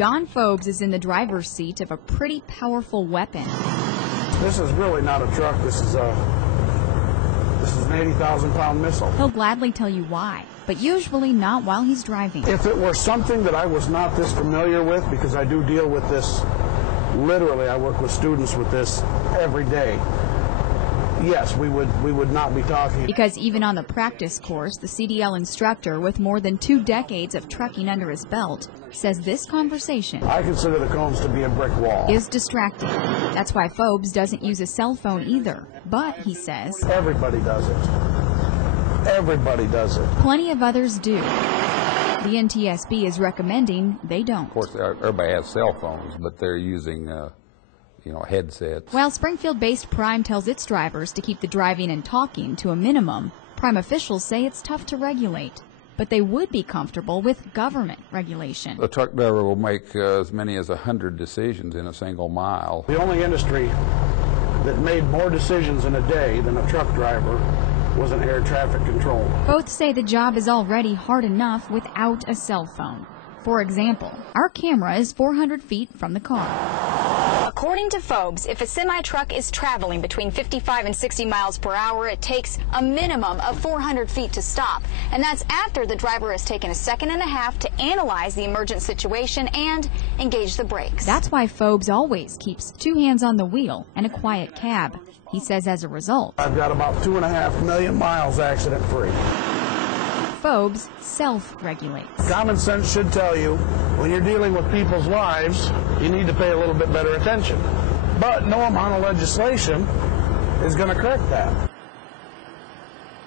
John Phobes is in the driver's seat of a pretty powerful weapon. This is really not a truck. This is an 80,000-pound missile. He'll gladly tell you why, but usually not while he's driving. If it were something that I was not this familiar with, because I do deal with this, literally I work with students with this every day, yes, we would not be talking. Because even on the practice course, the CDL instructor with more than 2 decades of trucking under his belt says this conversation, I consider the cones to be a brick wall, is distracting. That's why Phobes doesn't use a cell phone either. But, he says, everybody does it. Everybody does it. Plenty of others do. The NTSB is recommending they don't. Of course, everybody has cell phones, but they're using headsets. While Springfield-based Prime tells its drivers to keep the driving and talking to a minimum, Prime officials say it's tough to regulate. But they would be comfortable with government regulation. A truck driver will make as many as 100 decisions in a single mile. The only industry that made more decisions in a day than a truck driver was an air traffic control. Both say the job is already hard enough without a cell phone. For example, our camera is 400 feet from the car. According to Phobes, if a semi-truck is traveling between 55 and 60 miles per hour, it takes a minimum of 400 feet to stop. And that's after the driver has taken 1.5 seconds to analyze the emergent situation and engage the brakes. That's why Phobes always keeps 2 hands on the wheel and a quiet cab. He says as a result, I've got about 2.5 million miles accident-free. Phobes self-regulates. Common sense should tell you, when you're dealing with people's lives, you need to pay a little bit better attention. But no amount of legislation is going to correct that.